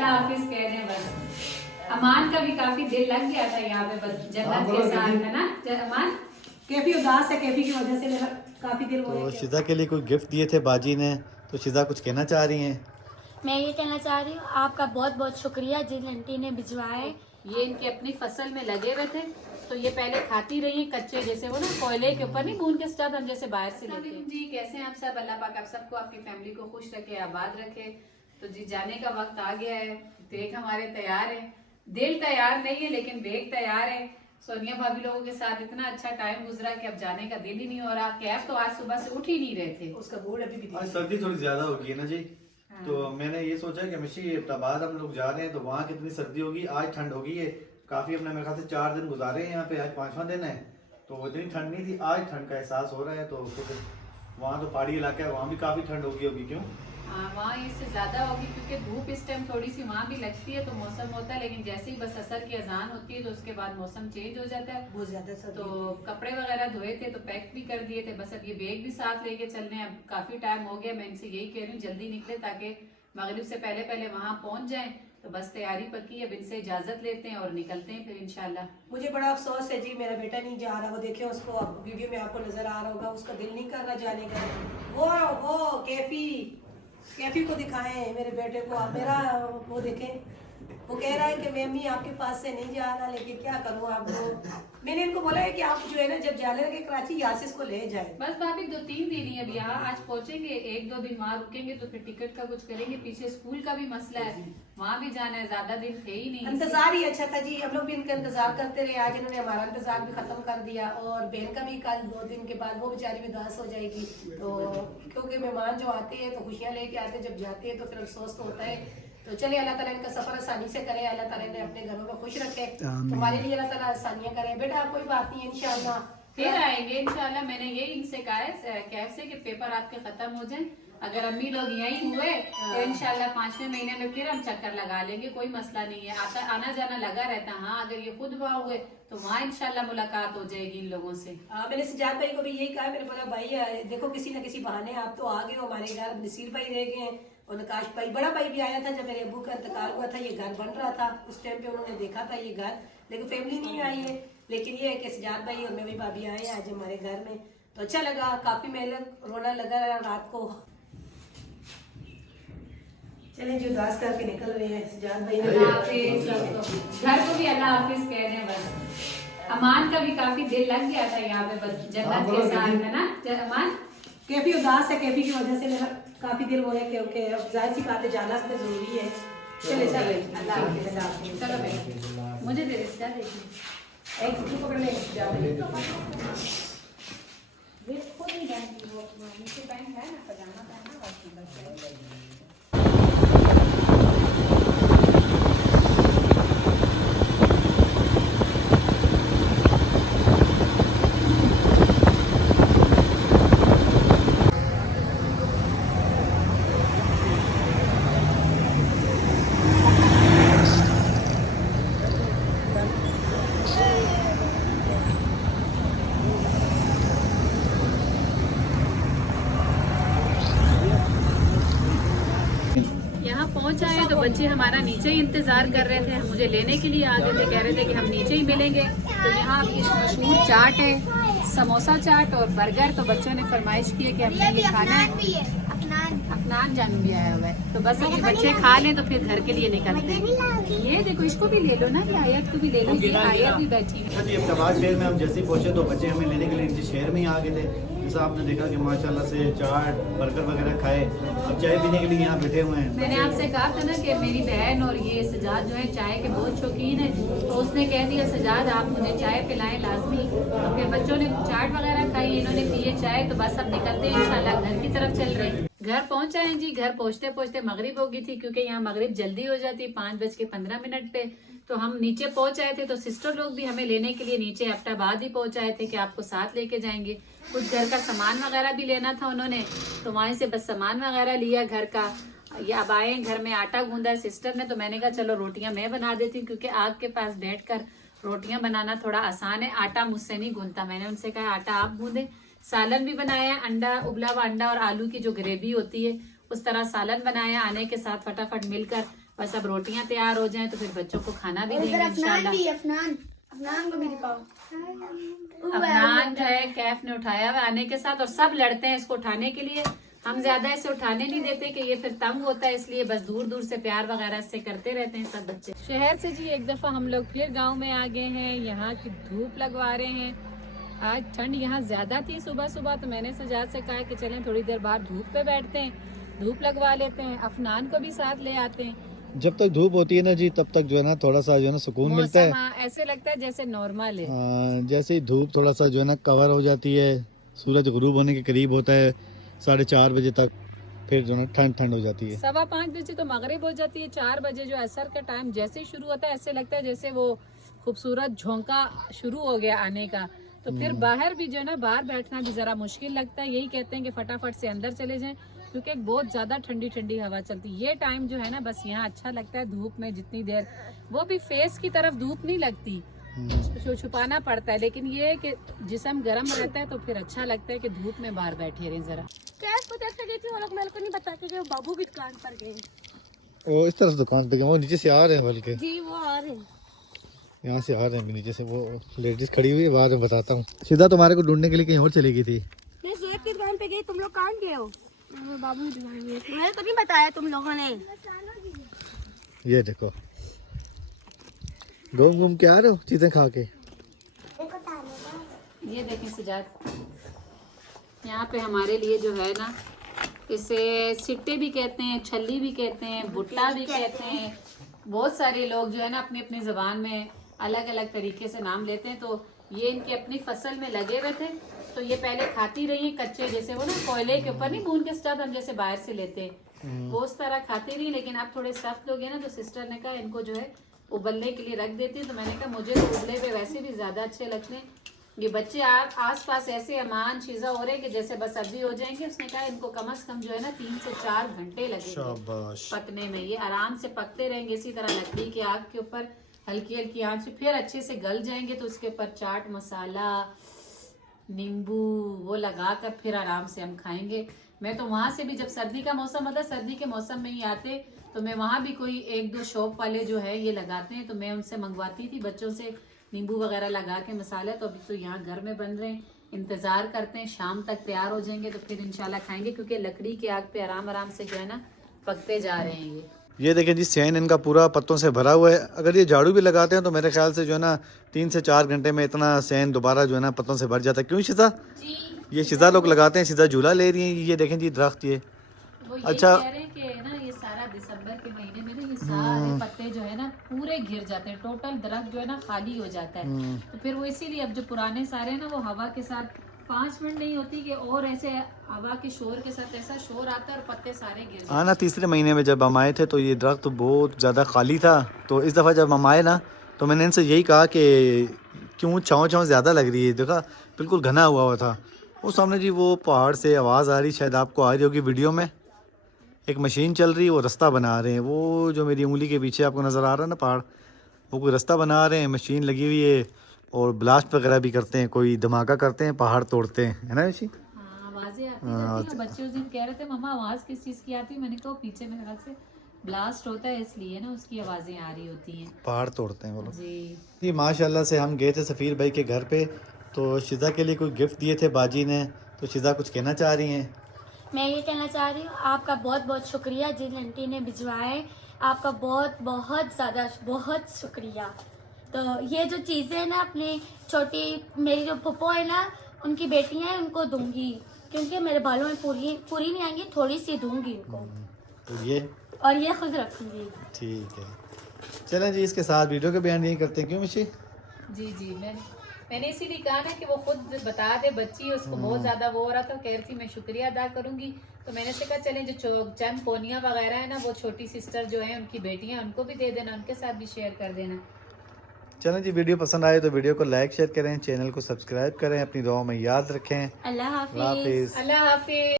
अल्लाह हाफिज कह रहे हैं बस। अमान का भी काफी दिल लग गया था यहाँ पे जन्नत के साथ, है ना अमान? कैफी उदास है, कैफी की वजह से मेरा काफी दिल हो तो गया। शिजा के लिए कोई गिफ्ट दिए थे बाजी ने, तो शिजा कुछ कहना चाह रही हैं? मैं ये कहना चाह रही हूँ आपका बहुत बहुत शुक्रिया जिन आंटी ने भिजवाया है। ये इनके अपनी फसल में लगे हुए थे तो ये पहले खाती रही है कच्चे, जैसे वो ना कोयले के ऊपर नहीं भून के साथ हम जैसे बाहर से लेते हैं। जी कैसे हैं आप सब? अल्लाह पाक आप सबको आपकी फैमिली को खुश रखे, आबाद रखे। तो जी जाने का वक्त आ गया है। देख हमारे तैयार है, दिल तैयार नहीं है लेकिन बेग तैयार है। सोनिया भाभी लोगों के साथ इतना अच्छा टाइम गुजरा कि अब जाने का दिल ही नहीं हो रहा। कैफ तो आज सुबह से उठ ही नहीं रहे थे। उसका मूड अभी भी आज सर्दी थोड़ी ज्यादा होगी है ना जी। तो मैंने ये सोचा कि हमेशा इब्ताबाद हम लोग जा रहे हैं तो वहाँ कितनी सर्दी होगी। आज ठंड होगी है काफी, हमने मेरे ख्याल से 4 दिन गुजारे हैं यहाँ पे, आज 5वां दिन है। तो इतनी ठंड नहीं थी, आज ठंड का एहसास हो रहा है। तो वहाँ तो पहाड़ी इलाका है, वहाँ भी काफी ठंड होगी क्यों? हाँ वहाँ इससे ज्यादा होगी क्योंकि धूप इस टाइम थोड़ी सी वहाँ भी लगती है तो मौसम होता है, लेकिन जैसे ही बस असर की अजान होती है तो उसके बाद मौसम चेंज हो जाता है। बहुत ज्यादा सर्दी तो कपड़े वगैरह धोए थे तो पैक भी कर दिए थे, बस अब ये बैग भी साथ लेके चलने हैं। अब काफी टाइम हो गया, मैं इनसे यही कह रही हूँ जल्दी निकले ताकि मगरिब से पहले पहले वहाँ पहुँच जाएं। तो बस तैयारी पक्की, अब इनसे इजाजत लेते हैं और निकलते हैं फिर इंशाल्लाह। मुझे बड़ा अफसोस है जी, मेरा बेटा नहीं जा रहा। वो देखिए उसको वीडियो में आपको नजर आ रहा होगा, उसका दिल नहीं कर रहा जाने का। वो कैफी को दिखाएं मेरे बेटे को, आप मेरा वो देखें। वो कह रहा है कि मम्मी आपके पास से नहीं जा रहा, लेकिन क्या करूँ आपको। मैंने इनको बोला है कि आप जो है ना जब जाने लगे कराची यासिस को ले जाए। बस भाभी 2-3 दिन ही अब यहाँ, आज पहुँचेंगे 1-2 दिन वहाँ रुकेंगे तो फिर टिकट का कुछ करेंगे। पीछे स्कूल का भी मसला है, वहाँ भी जाना है, ज्यादा दिन थे ही नहीं। इंतजार ही अच्छा था जी, हम लोग भी इनका इंतजार करते रहे। आज इन्होंने हमारा इंतजार भी खत्म कर दिया और बहन का भी कल 2 दिन के बाद वो बेचारी भी उदास हो जाएगी। तो क्योंकि मेहमान जो आते हैं तो खुशियाँ लेके आते हैं, जब जाते हैं तो फिर अफसोस तो होता है। तो चलिए अल्लाह ताला इनका सफर आसानी से करे, अल्लाह ताला ने अपने घरों में खुश रखे, तुम्हारे लिए अल्लाह ताला आसानियां करे। बेटा कोई बात नहीं है, इंशाल्लाह फिर आएंगे इंशाल्लाह। मैंने यही इनसे कहा है कैसे कि पेपर आपके खत्म हो जाए, अगर अम्मी लोग यहीं हुए तो इंशाल्लाह 5वें महीने में फिर हम चक्कर लगा लेंगे, कोई मसला नहीं है। आना जाना लगा रहता। हाँ अगर ये खुद वहाँ हुए तो वहाँ इंशाल्लाह मुलाकात हो जाएगी इन लोगों से। मैंने सजाद भाई को भी यही कहा, मैंने बोला भाई देखो किसी न किसी बहाने आप तो आ गए हो हमारे घर। नसीर भाई रह गए हैं और नकाश भाई, बड़ा भाई भी आया था जब मेरे अब्बू का इंतकाल हुआ था। ये घर बन रहा था, उस टाइम पे उन्होंने देखा था ये घर, लेकिन फैमिली नहीं आई है। लेकिन ये है कि सजाद भाई और मेरी भाभी आए हैं आज हमारे घर में, तो अच्छा लगा। काफी मेहनत रोना लगा रात को। चले जो उदास करके निकल रहे हैं सजाद भाई। अल्लाह हाफिज सबको। घर को भी अल्लाह हाफिज कह रहे हैं बस। अमान का भी काफी दिल लग गया था यहाँ पे जन्नत के साथ, है ना अमान? कैफी उदास है, कैफी की वजह से मेरा काफी दिल हो गया क्योंकि जाहिर सी बात है जाना तो जरूरी है। चले चले अल्लाह हाफिज। चलो बेटा मुझे दे दे देखिए एक छुट्टी पकड़ ले सजाद भाई। नीचे पैंट है ना, पजामा पहना और सुंदर। यहाँ पहुँच आए तो बच्चे हमारा नीचे ही इंतजार कर रहे थे, मुझे लेने के लिए आ गए थे, कह रहे थे कि हम नीचे ही मिलेंगे। तो यहाँ की मशहूर चाट है, समोसा चाट और बर्गर। तो बच्चों ने फरमाइश की है कि हमने ये खाना है। अफनान जान भी आया हुआ है, तो बस अभी बच्चे खा लें तो फिर घर के लिए निकलते हैं। ये देखो इसको भी ले लो ना, ये आयत को भी ले लो, ये आयत भी बैठी है। जी इब्ताबाद शहर में हम जैसे ही पहुंचे तो बच्चे हमें लेने के लिए इनके शहर में ही आ गए थे। जैसा आपने देखा कि माशाल्लाह से चाट बर्गर वगैरह खाए, अब चाय पीने के लिए यहाँ बैठे हुए हैं। मैंने आपसे कहा था ना कि मेरी बहन और ये सजाद जो है चाय के बहुत शौकीन है, तो उसने कह दिया सजाद आप मुझे चाय पिलाएं लाजमी। तो फिर बच्चों ने चाट वगैरह खाई, इन्होंने पिए चाय, तो बस अब निकलते हैं इंशाल्लाह घर की तरफ चल रहे हैं। घर पहुंच आए जी। घर पहुंचते पहुंचते मगरिब हो गई थी क्योंकि यहाँ मगरिब जल्दी हो जाती है 5:15 पे। तो हम नीचे पहुंच आए थे, तो सिस्टर लोग भी हमें लेने के लिए नीचे एबटाबाद ही पहुंच आए थे कि आपको साथ लेके जाएंगे। कुछ घर का सामान वगैरह भी लेना था उन्होंने, तो वहीं से बस सामान वगैरह लिया घर का। ये अब आए घर में आटा गूंदा है सिस्टर ने, तो मैंने कहा चलो रोटियां मैं बना देती हूँ क्योंकि आग के पास बैठकर रोटियां बनाना थोड़ा आसान है, आटा मुझसे नहीं गूंदता। मैंने उनसे कहा आटा आप गूंदे। सालन भी बनाया, अंडा उबला हुआ अंडा और आलू की जो ग्रेवी होती है उस तरह सालन बनाया। आने के साथ फटाफट मिलकर बस अब रोटियां तैयार हो जाएं तो फिर बच्चों को खाना भी देंगे इंशाल्लाह। अफनान को भी दिखाओ। अफनान जो है कैफ ने उठाया हुआ आने के साथ, और सब लड़ते हैं इसको उठाने के लिए। हम ज्यादा इसे उठाने नहीं देते कि ये फिर तंग होता है, इसलिए बस दूर दूर से प्यार वगैरह से करते रहते हैं सब बच्चे। शहर से जी एक दफा हम लोग फिर गांव में आ गए हैं। यहाँ की धूप लगवा रहे हैं। आज ठंड यहाँ ज्यादा थी सुबह सुबह, तो मैंने सजाद से कहा कि चलें थोड़ी देर बाद धूप पे बैठते हैं, धूप लगवा लेते हैं, अफनान को भी साथ ले आते हैं। जब तक धूप होती है ना जी तब तक जो है ना थोड़ा सा जो है ना सुकून मिलता है। हाँ, ऐसे लगता है जैसे नॉर्मल है। जैसे ही धूप थोड़ा सा जो है ना कवर हो जाती है, सूरज गुरूब होने के करीब होता है 4:30 बजे तक, फिर जो है ना ठंड ठंड हो जाती है। 5:15 बजे तो मगरिब हो जाती है। 4 बजे जो असर का टाइम जैसे ही शुरू होता है, ऐसे लगता है जैसे वो खूबसूरत झोंका शुरू हो गया आने का। तो फिर बाहर भी जो है ना, बाहर बैठना भी जरा मुश्किल लगता है। यही कहते हैं कि फटाफट से अंदर चले जाएं, क्योंकि बहुत ज्यादा ठंडी ठंडी हवा चलती है। ये टाइम जो है ना बस यहाँ अच्छा लगता है धूप में जितनी देर, वो भी फेस की तरफ धूप नहीं लगती, छुपाना पड़ता है, लेकिन ये है कि जिस्म गर्म रहता है तो फिर अच्छा लगता है कि धूप में बाहर बैठे रहे जरा। कैफ को देखने गई थी, वो लोग मेरे को नहीं बता के वो बाबू की दुकान पर गए। वो इस तरफ दुकान पे गए, वो नीचे से आ रहे हैं, बल्कि जी वो आ रहे हैं। यहाँ से आ रहे हैं नीचे से। वो लेडीज खड़ी हुई है, बाद में बताता हूँ। सीधा तुम्हारे को ढूंढने के लिए कहीं और चली गई थी। मैं जोएब की दुकान पे गई, तुम लोग कहाँ गए हो? बाबू की दुकान में। मेरे को नहीं बताया तुम लोगों ने। ये देखो घूम घूम के आ रहे हो चीजें खा के। ये देखें सजाद, यहाँ पे हमारे लिए जो है ना, इसे सिट्टे भी कहते हैं, छल्ली भी कहते हैं, भुट्टा भी कहते हैं। बहुत सारे लोग जो है ना अपनी अपनी ज़बान में अलग अलग तरीके से नाम लेते हैं। तो ये इनके अपनी फसल में लगे हुए थे, तो ये पहले खाती रही हैं कच्चे, जैसे वो ना कोयले के ऊपर नहीं भून के साथ हम जैसे बाहर से लेते हैं, वो उस तरह खाती रही। लेकिन अब थोड़े सख्त हो गए ना, तो सिस्टर ने कहा इनको जो है उबलने के लिए रख देती है। तो मैंने कहा मुझे तो उबले हुए वैसे भी ज़्यादा अच्छे लगते हैं। ये बच्चे आस पास ऐसे अमान चीज़ा हो रहे हैं कि जैसे बस अभी हो जाएंगे। उसने कहा इनको कम से कम जो है ना 3 से 4 घंटे लगेंगे पकने में। ये आराम से पकते रहेंगे इसी तरह लकड़ी के आग के ऊपर, हल्की हल्की आंच पे, फिर अच्छे से गल जाएंगे। तो उसके ऊपर चाट मसाला, नींबू वो लगा कर फिर आराम से हम खाएंगे। मैं तो वहां से भी, जब सर्दी का मौसम होता, सर्दी के मौसम में ही आते, तो मैं वहां भी कोई 1-2 शॉप वाले जो है ये लगाते हैं, तो मैं उनसे मंगवाती थी बच्चों से नींबू वगैरह लगा के मसाले। तो अभी तो यहाँ घर में बन रहे हैं, इंतजार करते हैं शाम तक तैयार हो जाएंगे तो फिर इंशाल्लाह खाएंगे, क्योंकि लकड़ी की आग पे आराम आराम से जो है ना पकते जा रहे हैं। ये देखें जी सैन इनका पूरा पत्तों से भरा हुआ है। अगर ये झाड़ू भी लगाते हैं तो मेरे ख्याल से जो है ना 3 से 4 घंटे में इतना सैन दोबारा जो है ना पत्तों से भर जाता है। क्यों शिजा? ये शिजा लोग लगाते हैं, शिजा झूला ले रही हैं। ये देखें जी दरख्त, ये वो ये अच्छा कह रहे हैं कि ना ये सारा दिसंबर के महीने में ना ये सारे पत्ते जो है ना पूरे गिर जाते हैं, टोटल दरख्त जो है ना खाली हो जाता है। तो फिर वो इसीलिए अब जो पुराने सारे हैं ना, वो हवा के साथ 5 मिनट नहीं होती कि और ऐसे हवा के शोर के साथ ऐसा शोर आता है और पत्ते सारे गिर जाते हैं। हाँ ना, 3रे महीने में जब हम आए थे तो ये दरख्त बहुत ज़्यादा खाली था। तो इस दफ़ा जब हम आए ना तो मैंने इनसे यही कहा कि क्यों छाँव ज़्यादा लग रही है। देखा बिल्कुल घना हुआ था। वो सामने जी वो पहाड़ से आवाज़ आ रही, शायद आपको आ रही होगी वीडियो में, एक मशीन चल रही है, वो रास्ता बना रहे हैं। वो जो मेरी उंगली के पीछे आपको नज़र आ रहा है ना पहाड़, वो कोई रास्ता बना रहे हैं, मशीन लगी हुई है, और ब्लास्ट वगैरह भी करते हैं, कोई धमाका करते हैं, पहाड़ तोड़ते हैं, है ना ऋषि? हाँ, आवाजें आती रहती हैं। बच्चे उस दिन कह रहे थे मम्मा आवाज किस चीज की आती है, मैंने कहा पीछे मेरे ख्याल से ब्लास्ट होता है इसलिए ना उसकी आवाजें आ रही होती हैं। पहाड़ तोड़ते हैं वो लोग जी। माशाल्लाह से हम गए थे सफ़ीर भाई के घर पे, तो शिजा के लिए कोई गिफ्ट दिए थे बाजी ने। तो शिजा कुछ कहना चाह रही हैं? मैं ये कहना चाह रही हूँ आपका बहुत बहुत शुक्रिया जिन आंटी ने भिजवाए, आपका बहुत बहुत ज़्यादा बहुत शुक्रिया। तो ये जो चीज़ें हैं ना अपनी छोटी, मेरी जो फुप्पो है ना उनकी बेटियां हैं उनको दूंगी, क्योंकि मेरे बालों में पूरी नहीं आएंगी, थोड़ी सी दूंगी उनको, तो ये और ये खुद रखूंगी। ठीक है, चलें जी इसके साथ वीडियो के बयान यही करते हैं। क्यों मिशी? जी जी, मैंने इसीलिए कहा ना कि वो खुद बता दे, बच्ची है उसको बहुत ज्यादा वो हो रहा था, कह रही थी मैं शुक्रिया अदा करूंगी। तो मैंने से कहा चलें जो चंद पोनियां वगैरह है ना, वो छोटी सिस्टर जो है उनकी बेटियां, उनको भी दे देना, उनके साथ भी शेयर कर देना। चलें जी, वीडियो पसंद आए तो वीडियो को लाइक शेयर करें, चैनल को सब्सक्राइब करें, अपनी दुआ में याद रखें। अल्लाह हाफिज। अल्लाह हाफिज।